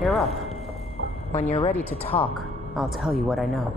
You're up. When you're ready to talk, I'll tell you what I know.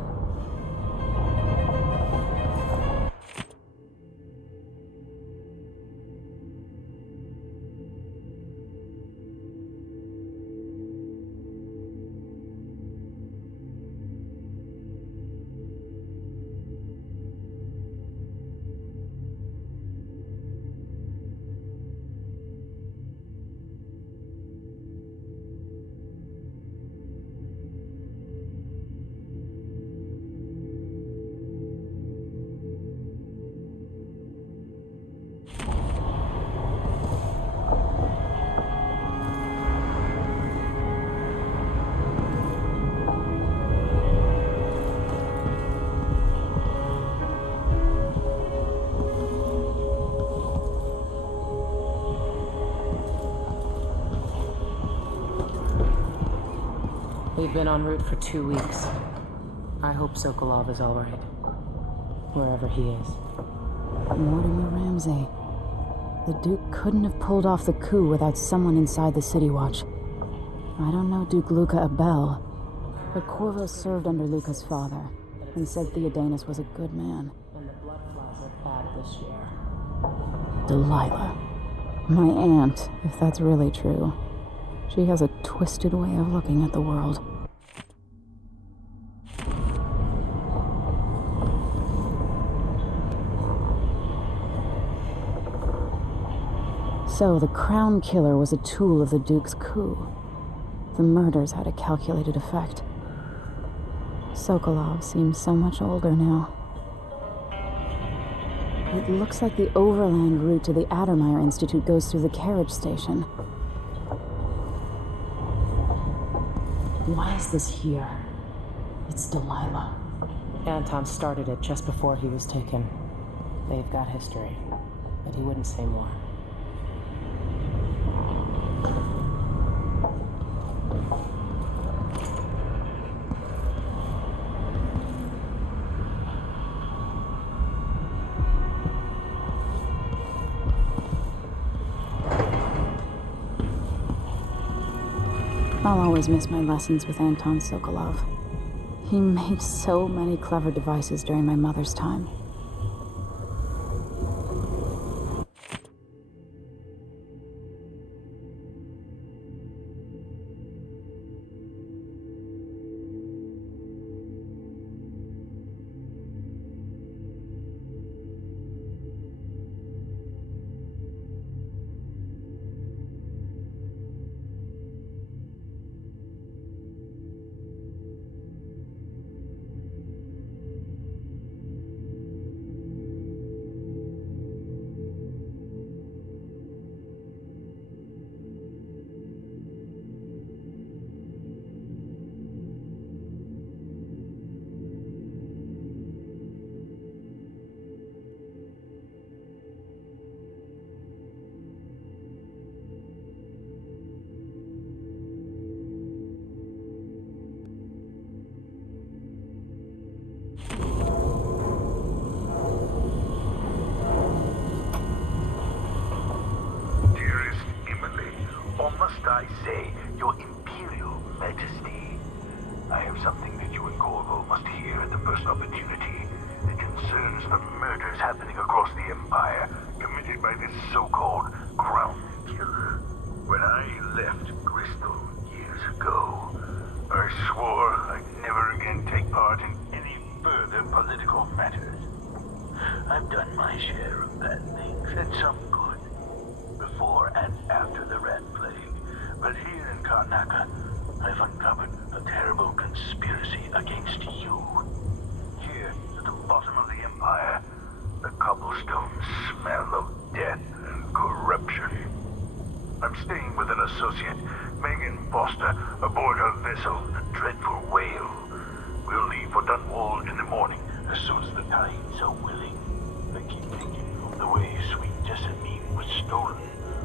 We've been en route for 2 weeks. I hope Sokolov is all right. Wherever he is. Mortimer Ramsey. The Duke couldn't have pulled off the coup without someone inside the City Watch. I don't know Duke Luca Abel, but Corvo served under Luca's father and said Theodanis was a good man. And the blood flies are bad this year. Delilah. My aunt, if that's really true. She has a twisted way of looking at the world. So, the Crown Killer was a tool of the Duke's coup. The murders had a calculated effect. Sokolov seems so much older now. It looks like the overland route to the Addermeyer Institute goes through the carriage station. Why is this here? It's Delilah. Anton started it just before he was taken. They've got history, but he wouldn't say more. I'll always miss my lessons with Anton Sokolov. He made so many clever devices during my mother's time. I say, Your Imperial Majesty, I have something that you and Corvo must hear at the first opportunity. It concerns the murders happening across the Empire, committed by this so-called Crown Killer. When I left Bristol years ago, I swore I'd never again take part in any further political matters. I've done my share of bad things, and some good, before and after the Rat Plague. But here in Karnaca, I've uncovered a terrible conspiracy against you. Here, at the bottom of the Empire, the cobblestones smell of death and corruption. I'm staying with an associate, Megan Foster, aboard her vessel, the Dreadful Whale. We'll leave for Dunwald in the morning, as soon as the tides are willing. I keep thinking of the way sweet Jessamine was stolen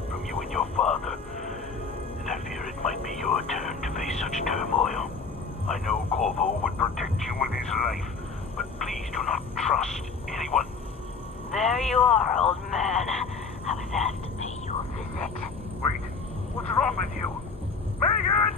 from you and your father. And I fear it might be your turn to face such turmoil. I know Corvo would protect you with his life, but please do not trust anyone. There you are, old man. I was asked to pay you a visit. Wait, what's wrong with you? Megan!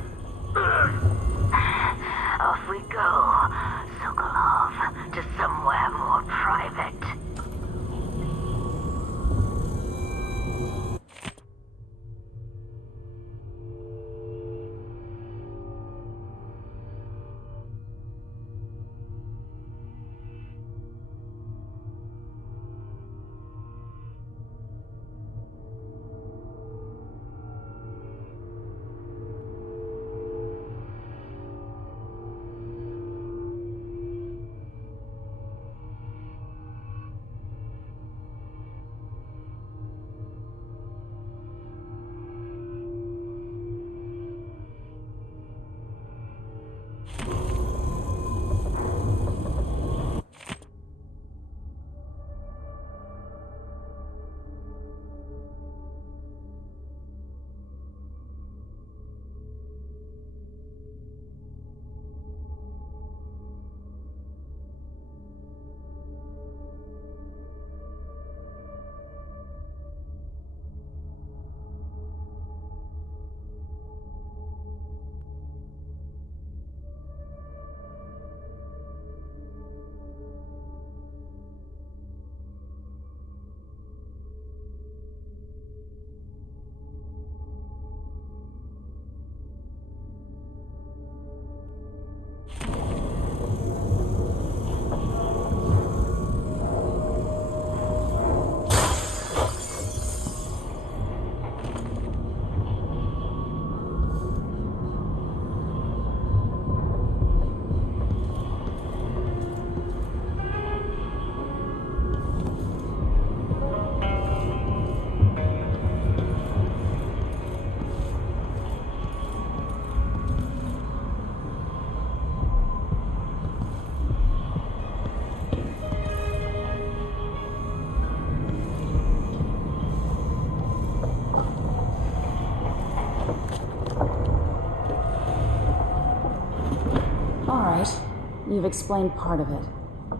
You've explained part of it,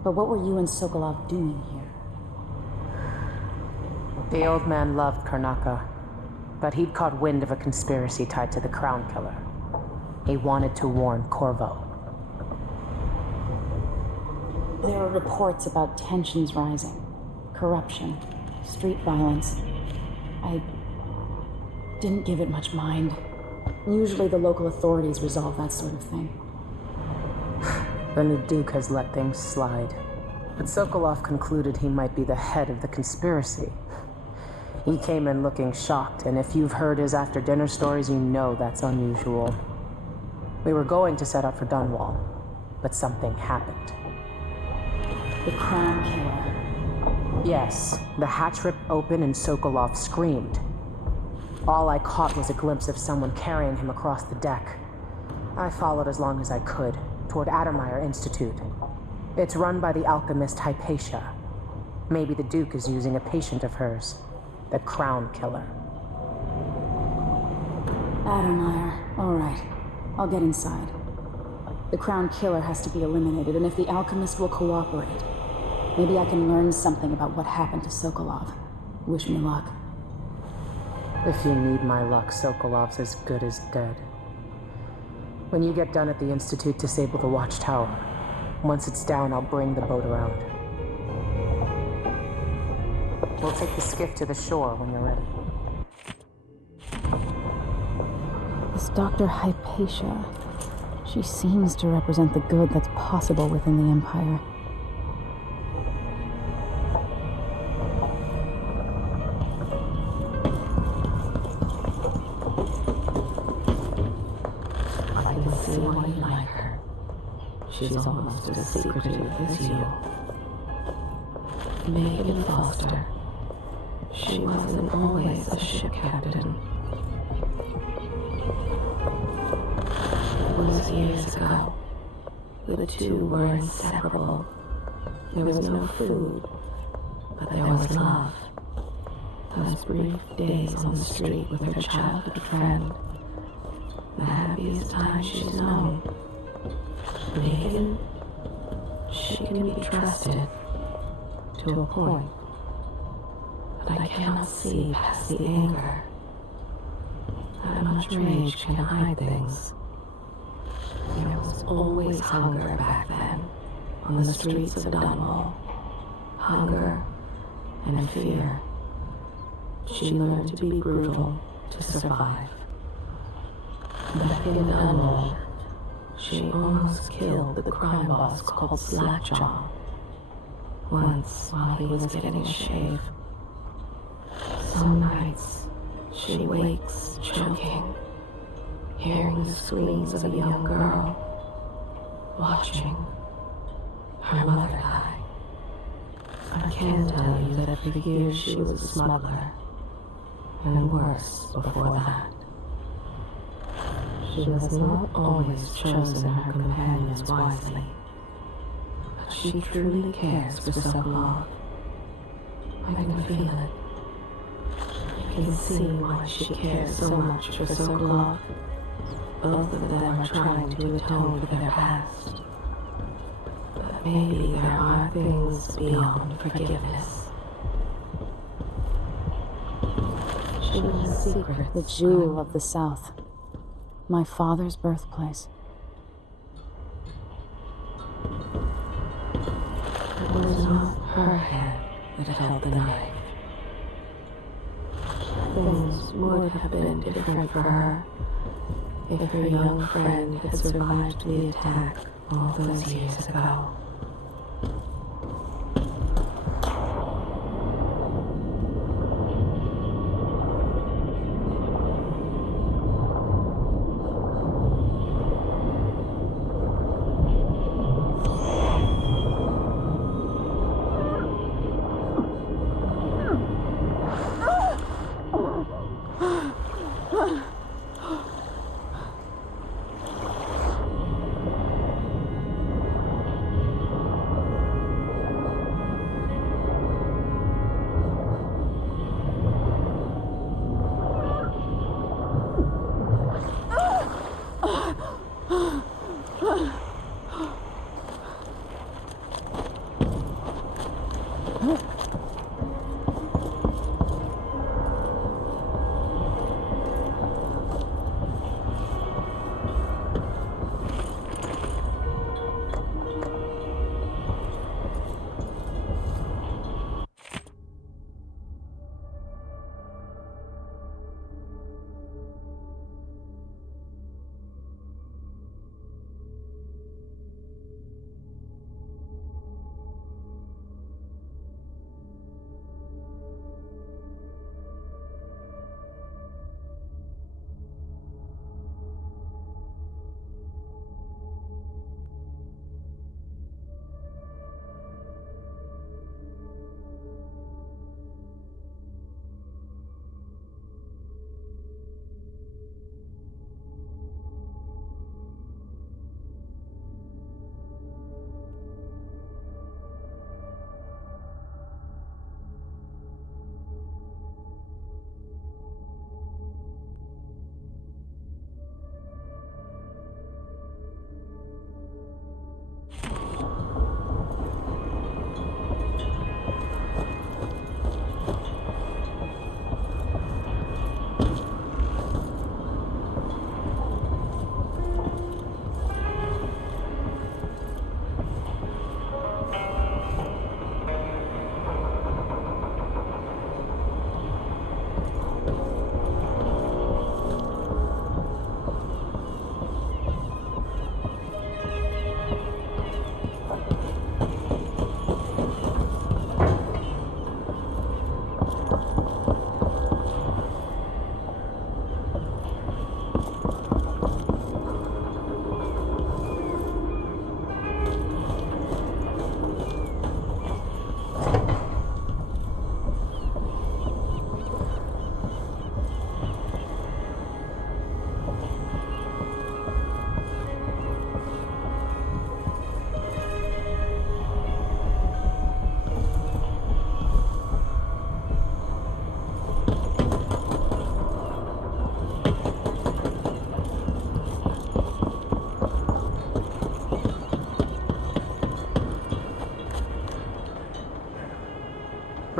but what were you and Sokolov doing here? The old man loved Karnaka, but he'd caught wind of a conspiracy tied to the Crown Killer. He wanted to warn Corvo. There are reports about tensions rising, corruption, street violence. I didn't give it much mind. Usually the local authorities resolve that sort of thing. The new Duke has let things slide. But Sokolov concluded he might be the head of the conspiracy. He came in looking shocked, and if you've heard his after-dinner stories, you know that's unusual. We were going to set out for Dunwall, but something happened. The Crown Killer. Yes, the hatch ripped open and Sokolov screamed. All I caught was a glimpse of someone carrying him across the deck. I followed as long as I could, toward Addermeyer Institute. It's run by the alchemist Hypatia. Maybe the Duke is using a patient of hers, the Crown Killer. Addermeyer. All right. I'll get inside. The Crown Killer has to be eliminated, and if the alchemist will cooperate, maybe I can learn something about what happened to Sokolov. Wish me luck. If you need my luck, Sokolov's as good as dead. When you get done at the Institute, disable the watchtower. Once it's down, I'll bring the boat around. We'll take the skiff to the shore when you're ready. This Dr. Hypatia, she seems to represent the good that's possible within the Empire. I can see why you like her. She's almost as secretive as you. Megan Foster. She wasn't always a ship captain. It was years ago. The two were inseparable. There was no food, but there was love. Those brief days on the street with her childhood friend. The happiest time she's known. Megan, she can be trusted to a point. But I cannot see past the anger. How much rage can hide things. There was always hunger back then, on the streets of Dunwall. Hunger and fear. She learned to be brutal to survive. Back in Dunwall, she almost killed the crime boss called Slackjaw. Once, while he was getting a shave. Some nights, she wakes choking, hearing the screams of a young girl, watching her mother die. I can tell you that for years she was a smuggler, and worse before that. She has not always chosen her companions wisely, but she truly cares for Sokolov. I can feel it. I can see why she cares so much for Sokolov. Both of them are trying to atone for their past. But maybe there are things beyond forgiveness. She was a secret. The jewel of the South. My father's birthplace. It was not her hand that held the knife. Things would have been different for her if her young friend had survived the attack all those years ago.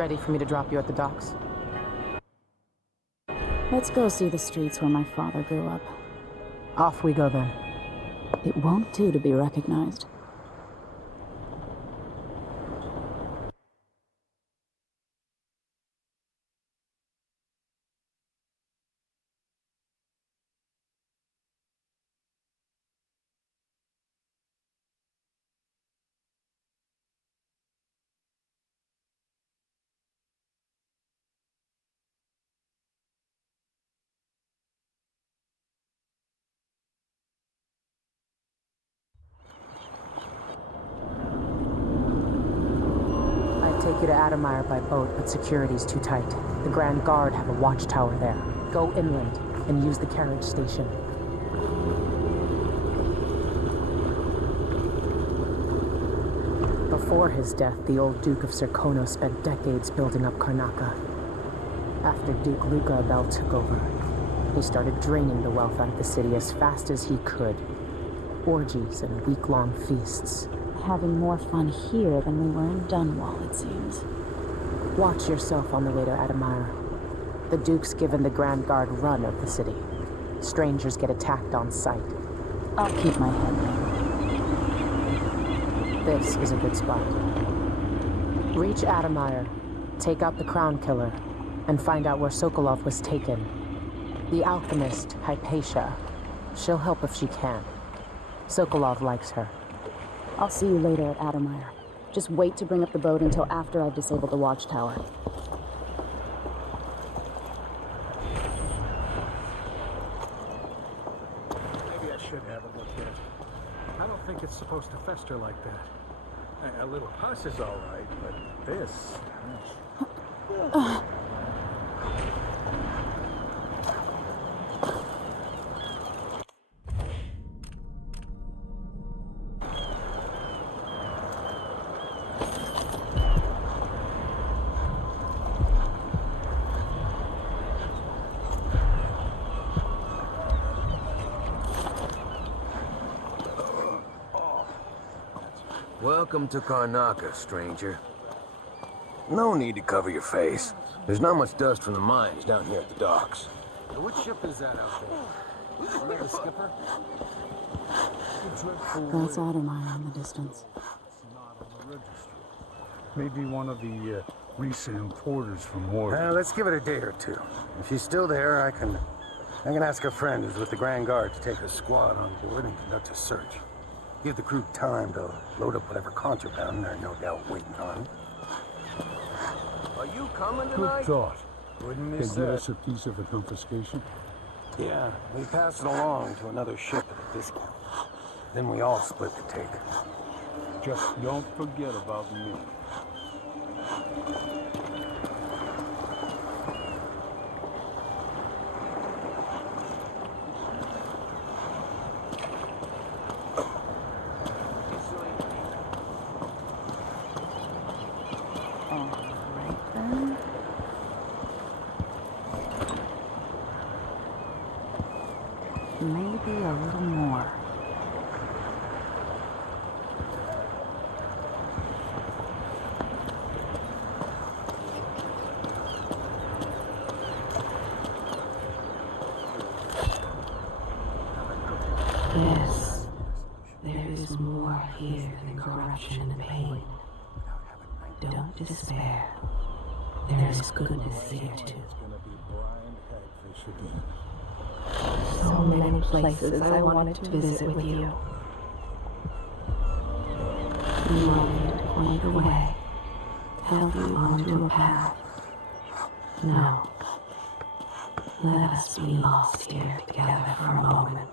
Ready for me to drop you at the docks? Let's go see the streets where my father grew up. Off we go then. It won't do to be recognized. Take you to Adamire by boat, but security's too tight. The Grand Guard have a watchtower there. Go inland and use the carriage station. Before his death, the old Duke of Serkono spent decades building up Karnaca. After Duke Luca Abel took over, he started draining the wealth out of the city as fast as he could. Orgies and week-long feasts. Having more fun here than we were in Dunwall, it seems. Watch yourself on the way to Adamire. The Duke's given the Grand Guard run of the city. Strangers get attacked on sight. I'll keep my head down. This is a good spot. Reach Adamire, take out the Crown Killer, and find out where Sokolov was taken. The alchemist, Hypatia. She'll help if she can. Sokolov likes her. I'll see you later at Adamire. Just wait to bring up the boat until after I've disabled the watchtower. Maybe I should have a look at it. I don't think it's supposed to fester like that. A little pus is all right, but this... Welcome to Karnaca, stranger. No need to cover your face. There's not much dust from the mines down here at the docks. What ship is that out there? Isn't that the skipper? That's Adamire in the distance. Not on the registry. Maybe one of the recent porters from war. Let's give it a day or two. If she's still there, I can ask a friend who's with the Grand Guard to take a squad on board and conduct a search. Give the crew time to load up whatever contraband they're no doubt waiting on. Are you coming Good tonight? thought. Wouldn't They miss give that. us a piece of the confiscation. Yeah, we pass it along to another ship at a discount. Then we all split the take. Just don't forget about me. Alright then. Maybe a little more. Yes, there is more here than corruption and pain. Don't despair. There is goodness here too. So many places I wanted to visit with you. Longing to point the way, help you onto a path. No. Let us be lost here together for a moment.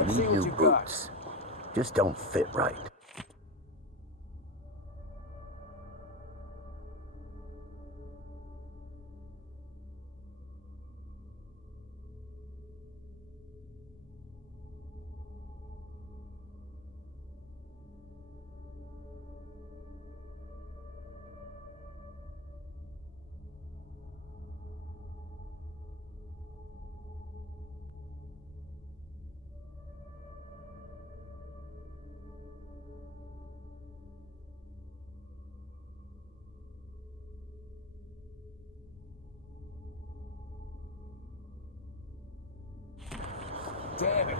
Let's Need see what new you got. boots. Just don't fit right. Damn it.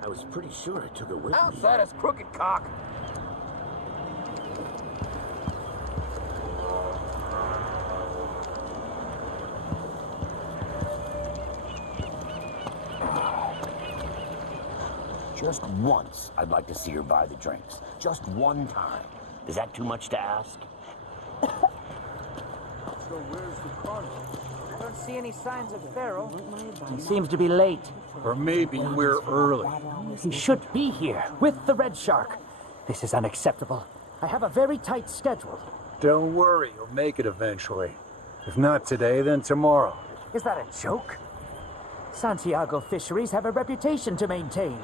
I was pretty sure I took it with me. Outside us, crooked cock. Just once, I'd like to see her buy the drinks. Just one time. Is that too much to ask? So where's the cargo? I don't see any signs of Farrell. He seems to be late. Or maybe we're early. He should be here with the Red Shark. This is unacceptable. I have a very tight schedule. Don't worry, you'll make it eventually. If not today, then tomorrow. Is that a joke? Santiago Fisheries have a reputation to maintain.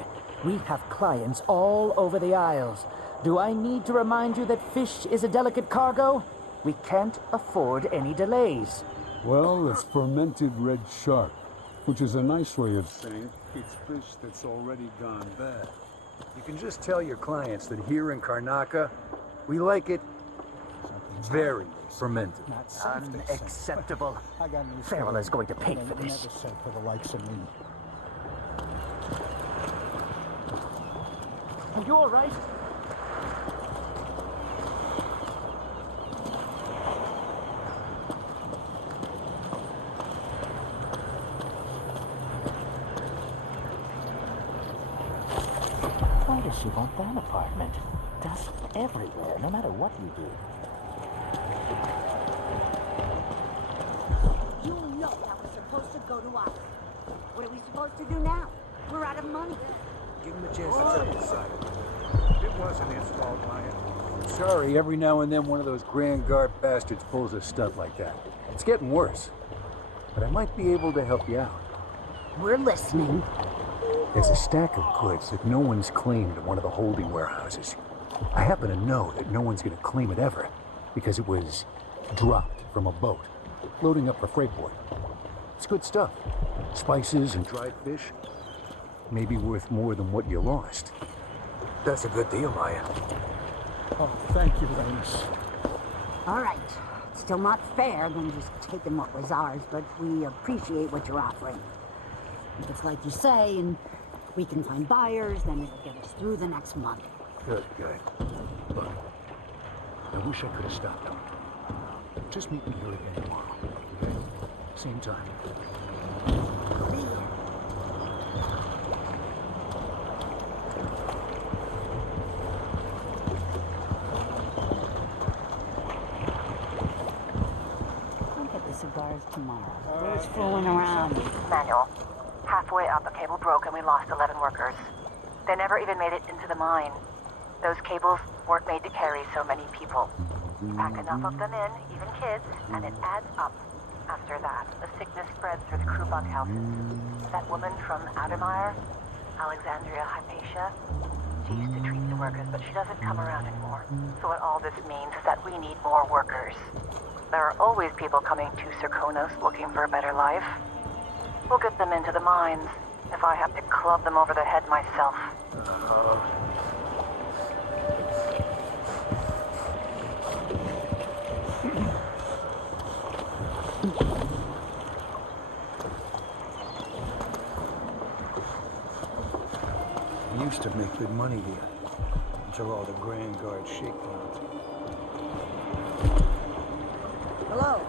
We have clients all over the Isles. Do I need to remind you that fish is a delicate cargo? We can't afford any delays. Well, it's fermented red shark, which is a nice way of saying it's fish that's already gone bad. You can just tell your clients that here in Karnaca, we like it very fermented. Unacceptable. Farrell is going to pay for this. Are you all right? Why does she want that apartment? Dust everywhere, no matter what you do. You know that was supposed to go to us. What are we supposed to do now? We're out of money. Give him a chance to tell his side. It wasn't his fault, Maya. Sorry, every now and then one of those Grand Guard bastards pulls a stunt like that. It's getting worse. But I might be able to help you out. We're listening. There's a stack of goods that no one's claimed at one of the holding warehouses. I happen to know that no one's going to claim it ever, because it was dropped from a boat, loading up for Freightport. It's good stuff. Spices and dried fish. Maybe worth more than what you lost. That's a good deal, Maya. Oh, thank you, Ramis. All right. Still not fair than just taking what was ours, but we appreciate what you're offering. If it's like you say, and we can find buyers, then it'll get us through the next month. Good, good. Look, I wish I could have stopped him. Just meet me here again tomorrow, okay? Same time. See ya. I'll get the cigars tomorrow. Who's fooling around? Manual. Halfway up, a cable broke and we lost 11 workers. They never even made it into the mine. Those cables weren't made to carry so many people. Pack enough of them in, even kids, and it adds up. After that, the sickness spreads through the crew bunkhouses. That woman from Addermeyer, Alexandria Hypatia, she used to treat the workers, but she doesn't come around anymore. So what all this means is that we need more workers. There are always people coming to Serkonos looking for a better life. We'll get them into the mines, if I have to club them over the head myself. I used to make good money here, until all the Grand Guard shakedowns. Hello.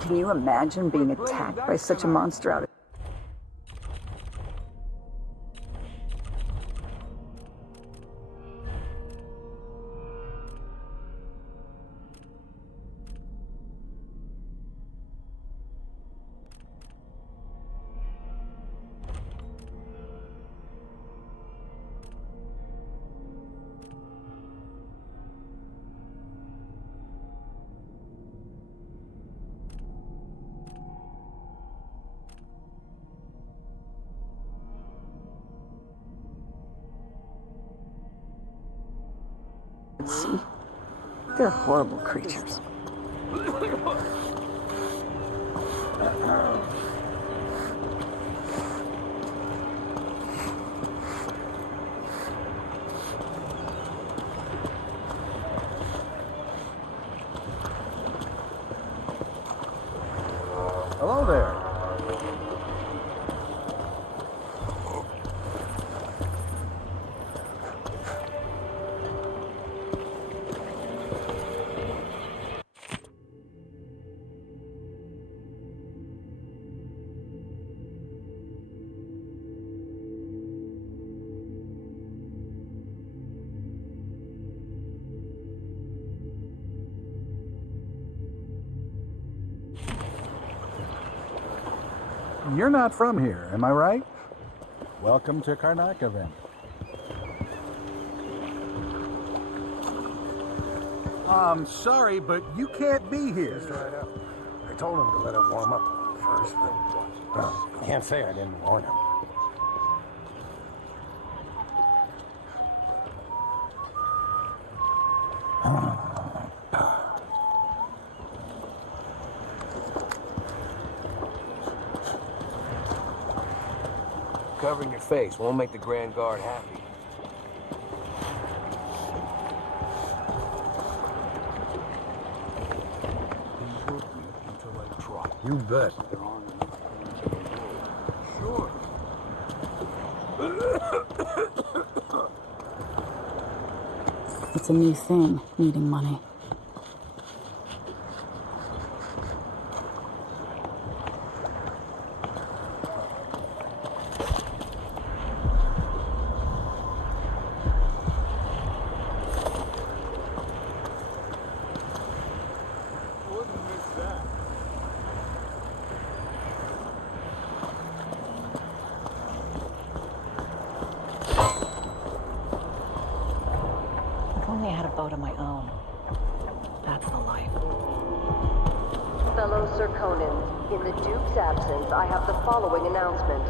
Can you imagine being attacked by such a monster out of... See? They're horrible creatures. Hello there. You're not from here, am I right? Welcome to Karnak then. I'm sorry, but you can't be here. Right up. I told him to let it warm up first, but well, I can't say I didn't warn him. Covering your face won't make the Grand Guard happy. You bet. Sure. It's a new thing, needing money. If only I had a boat of my own. That's the life. Fellow Serkonans, in the Duke's absence, I have the following announcement.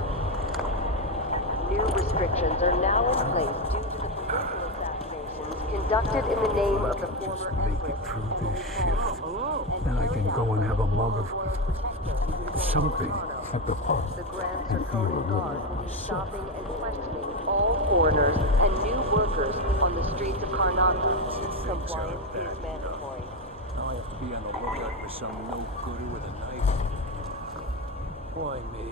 New restrictions are now in place due to the political assassinations conducted in the name of the former Make it through this shift. Then I can go and have a mug of something at the pub The Grand and feel a Serkonan little Guard will be myself. stopping and questioning all foreigners and new workers on the streets of Karnaka. Compliance is mandatory. Now I have to be on the lookout for some no-gooder with a knife. Why me?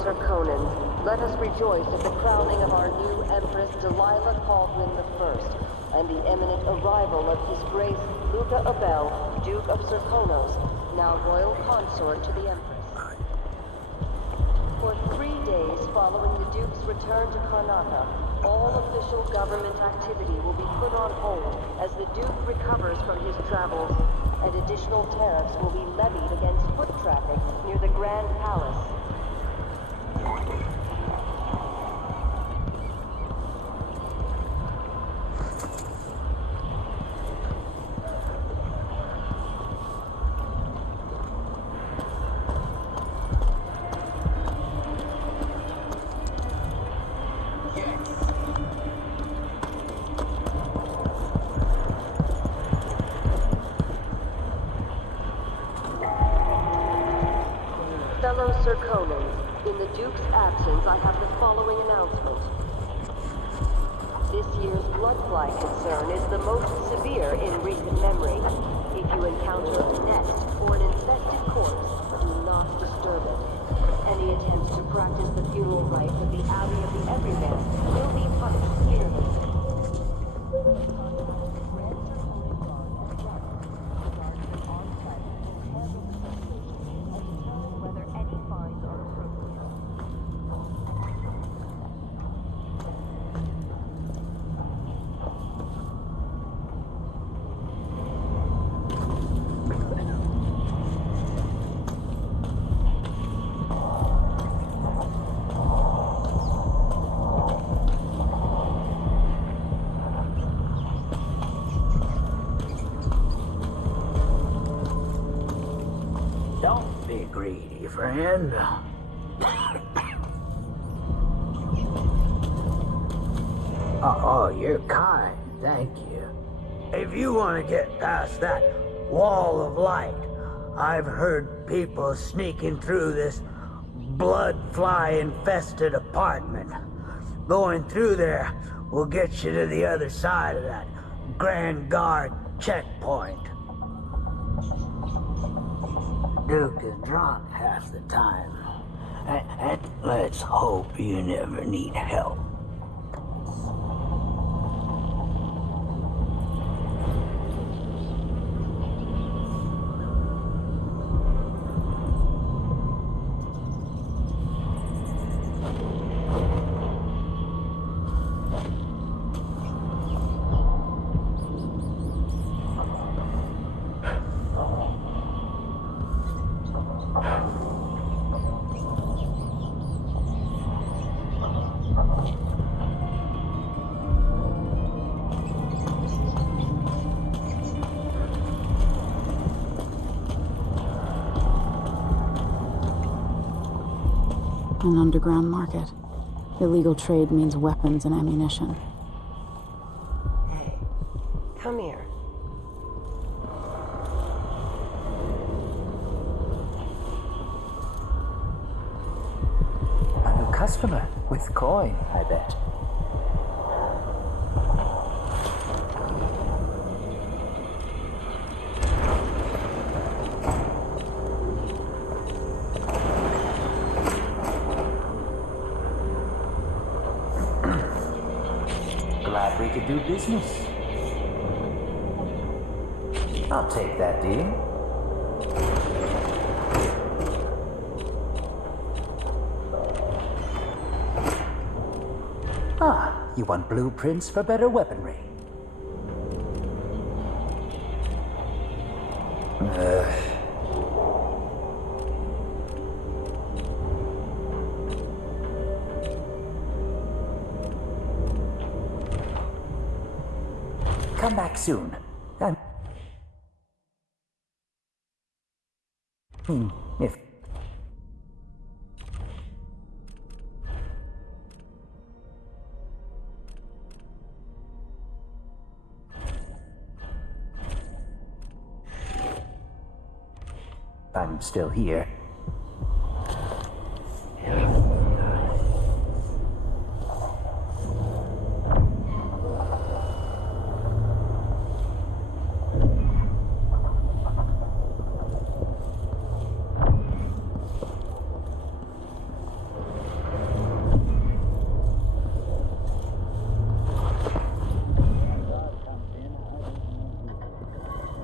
Serkonans, let us rejoice at the crowning of our new Empress Delilah Caldwin I, and the imminent arrival of His Grace Luca Abel, Duke of Serkonos, now Royal Consort to the Empress. For 3 days following the Duke's return to Karnataka, all official government activity will be put on hold as the Duke recovers from his travels, and additional tariffs will be levied against foot traffic near the Grand Palace. Fellow Circonans, in the Duke's absence, I have the following announcement. This year's blood fly concern is the most severe in recent memory. If you encounter a nest or an infested corpse, do not disturb it. Any attempts to practice the funeral rites at the Abbey of the Everyman will be punished severely. Don't be greedy, friend. Oh, you're kind. Thank you. If you want to get past that wall of light, I've heard people sneaking through this blood fly infested apartment. Going through there will get you to the other side of that Grand Guard checkpoint. Duke is drunk half the time. And let's hope you never need help. An underground market. Illegal trade means weapons and ammunition. Hey, come here. A new customer with coin, I bet. Glad we could do business. I'll take that deal. Ah, you want blueprints for better weaponry? Come back soon. If... I'm still here.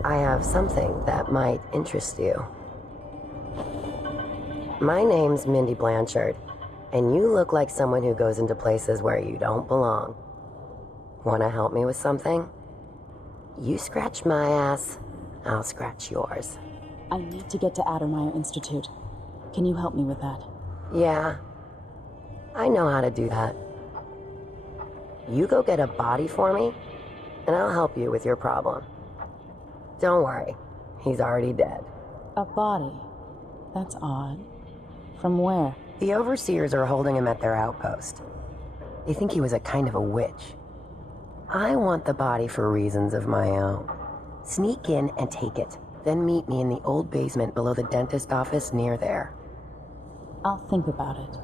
I have something that might interest you. My name's Mindy Blanchard. And you look like someone who goes into places where you don't belong. Wanna help me with something? You scratch my ass, I'll scratch yours. I need to get to Addermeyer Institute. Can you help me with that? Yeah, I know how to do that. You go get a body for me, and I'll help you with your problem. Don't worry, he's already dead. A body? That's odd. From where? The overseers are holding him at their outpost. They think he was a kind of a witch. I want the body for reasons of my own. Sneak in and take it, then meet me in the old basement below the dentist office near there. I'll think about it.